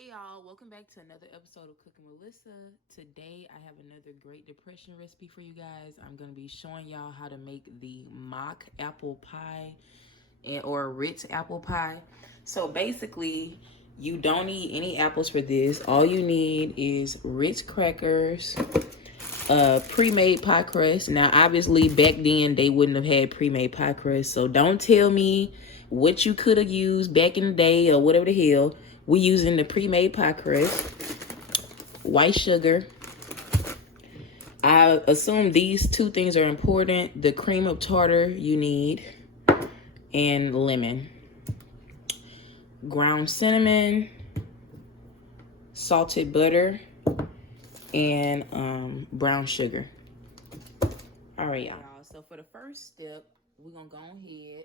Hey y'all, welcome back to another episode of Cooking with Lyssa. Today I have another great depression recipe for you guys. I'm going to be showing y'all how to make the mock apple pie or Ritz apple pie. So basically, you don't need any apples for this. All you need is RITZ Crackers, pre-made pie crust. Now obviously back then they wouldn't have had pre-made pie crust, so don't tell me what you could have used back in the day or whatever the hell. We using the pre-made pie crust, white sugar. I assume these two things are important: the cream of tartar you need, and lemon, ground cinnamon, salted butter, and brown sugar. All right, y'all. So for the first step, we're gonna go ahead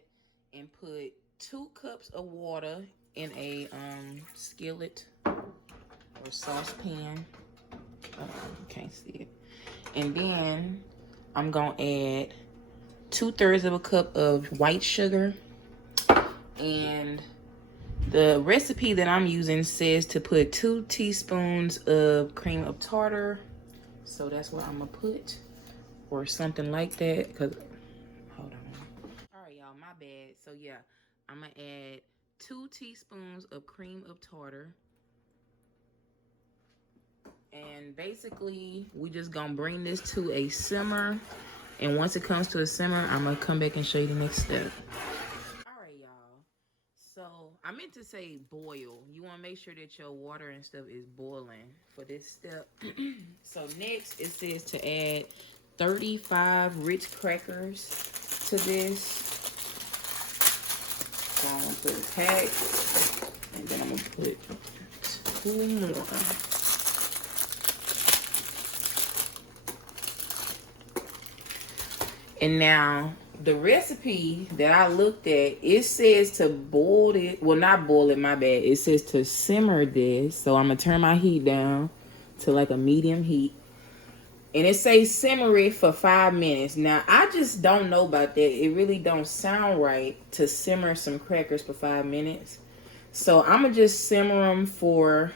and put 2 cups of water in a skillet or saucepan. Can't see it. And then I'm gonna add 2/3 of a cup of white sugar. And the recipe that I'm using says to put 2 teaspoons of cream of tartar. So that's what I'm gonna put, or something like that. Cause hold on. All right, y'all, my bad. So yeah, I'm gonna add 2 teaspoons of cream of tartar. And basically, we just gonna bring this to a simmer. And once it comes to a simmer, I'm gonna come back and show you the next step. All right, y'all. So I meant to say boil. You wanna make sure that your water and stuff is boiling for this step. So next, it says to add 35 RITZ Crackers to this. So I'm gonna put a pack, and then I'm gonna put 2 more. And now the recipe that I looked at, it says to boil it. Well, not boil it, my bad. It says to simmer this. So I'm gonna turn my heat down to like a medium heat. And it says simmer it for 5 minutes. Now, I just don't know about that. It really don't sound right to simmer some crackers for 5 minutes. So I'm going to just simmer them for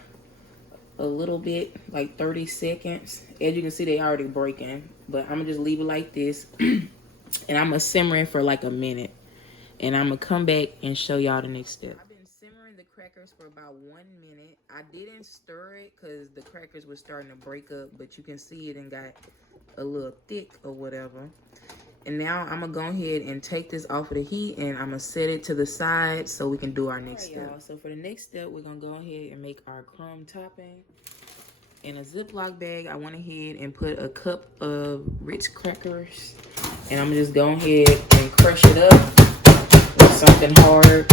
a little bit, like 30 seconds. As you can see, they already breaking. But I'm going to just leave it like this. And I'm going to simmer it for like a minute. And I'm going to come back and show y'all the next step. I've been simmering the crackers for about 1 minute. I didn't stir it because the crackers were starting to break up, but you can see it and got a little thick or whatever. And now I'm going to go ahead and take this off of the heat, and I'm going to set it to the side so we can do our next step. So for the next step, we're going to go ahead and make our crumb topping. In a Ziploc bag, I went ahead and put a cup of RITZ Crackers. And I'm just going ahead and crush it up with something hard.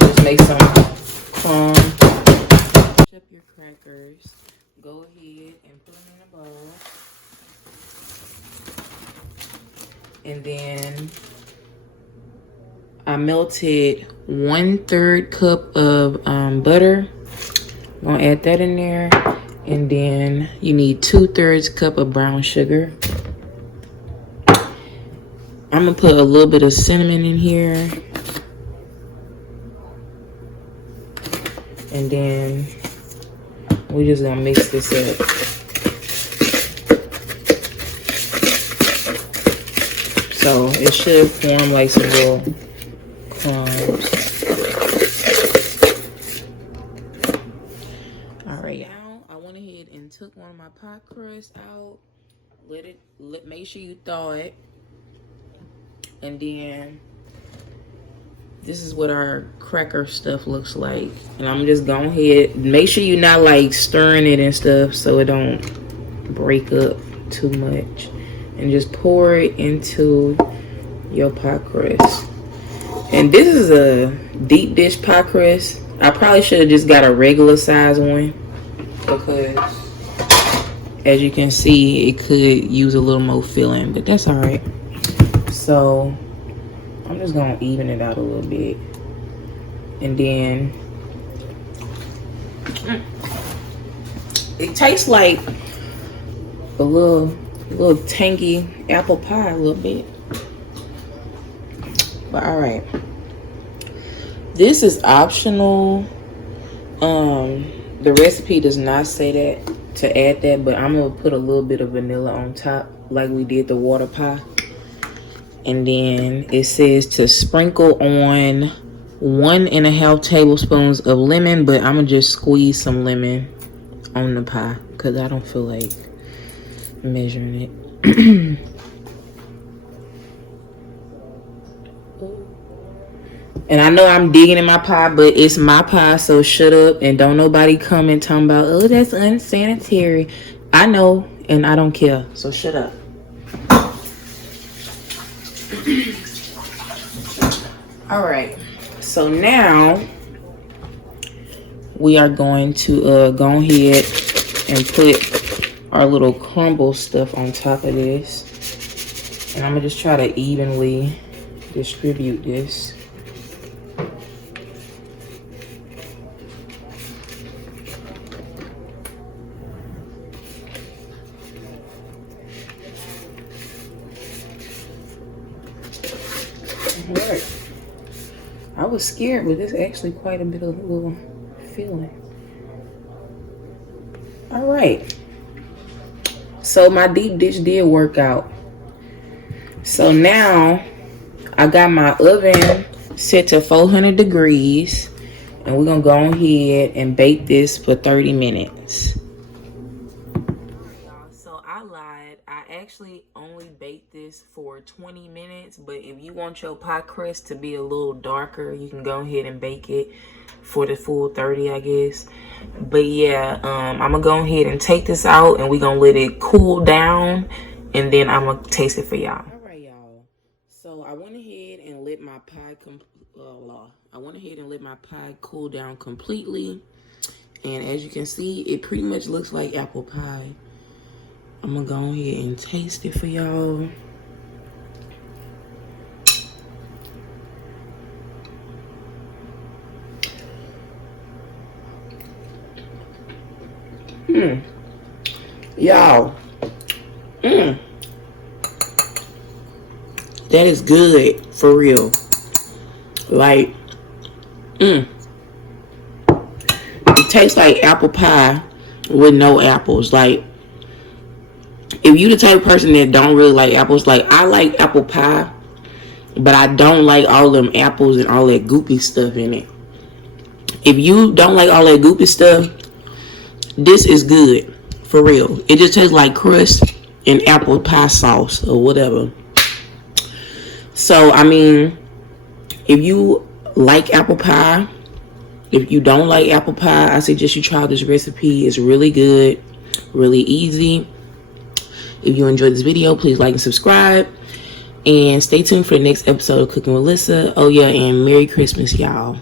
Just make some crumbs. Crush up your crackers. Go ahead and put them in a bowl. And then I melted 1/3 cup of butter. I'm gonna add that in there. And then you need 2/3 cup of brown sugar. I'm gonna put a little bit of cinnamon in here. And then we're just gonna mix this up. So it should form like some little crumbs. Alright, now I went ahead and took one of my pie crusts out. Make sure you thaw it. And then this is what our cracker stuff looks like. And I'm just going ahead. Make sure you're not like stirring it and stuff so it don't break up too much. And just pour it into your pie crust. And this is a deep dish pie crust. I probably should have just got a regular size one, because as you can see, it could use a little more filling, but that's all right. So I'm just gonna even it out a little bit. And then it tastes like a little tangy apple pie a little bit. But all right, this is optional. The recipe does not say that to add that, but I'm gonna put a little bit of vanilla on top like we did the water pie. And then it says to sprinkle on 1.5 tablespoons of lemon, but I'm gonna just squeeze some lemon on the pie because I don't feel like measuring it. And I know I'm digging in my pie, but it's my pie, so shut up and don't nobody come and talk about, oh, that's unsanitary. I know, and I don't care, so shut up. All right, so now we are going to go ahead and put our little crumble stuff on top of this. And I'm gonna just try to evenly distribute this. Alright. I was scared, but there's actually quite a bit of little filling. Alright. So my deep dish did work out. So now I got my oven set to 400 degrees. And we're going to go ahead and bake this for 30 minutes. So I lied. I actually only baked this for 20 minutes. But if you want your pie crust to be a little darker, you can go ahead and bake it for the full 30, I guess. But yeah, I'm going to go ahead and take this out. And we're going to let it cool down. And then I'm going to taste it for y'all. All right, y'all. So I went ahead and let my pie cool down completely, and as you can see, it pretty much looks like apple pie. I'm gonna go ahead and taste it for y'all. Y'all, that is good for real. Like, it tastes like apple pie with no apples. Like, if you the type of person that don't really like apples, like I like apple pie, but I don't like all them apples and all that goopy stuff in it. If you don't like all that goopy stuff, this is good for real. It just tastes like crust and apple pie sauce or whatever. So I mean, if you like apple pie, if you don't like apple pie, I suggest you try this recipe. It's really good, really easy. If you enjoyed this video, please like and subscribe. And stay tuned for the next episode of Cooking with Lyssa. Oh yeah, and Merry Christmas, y'all.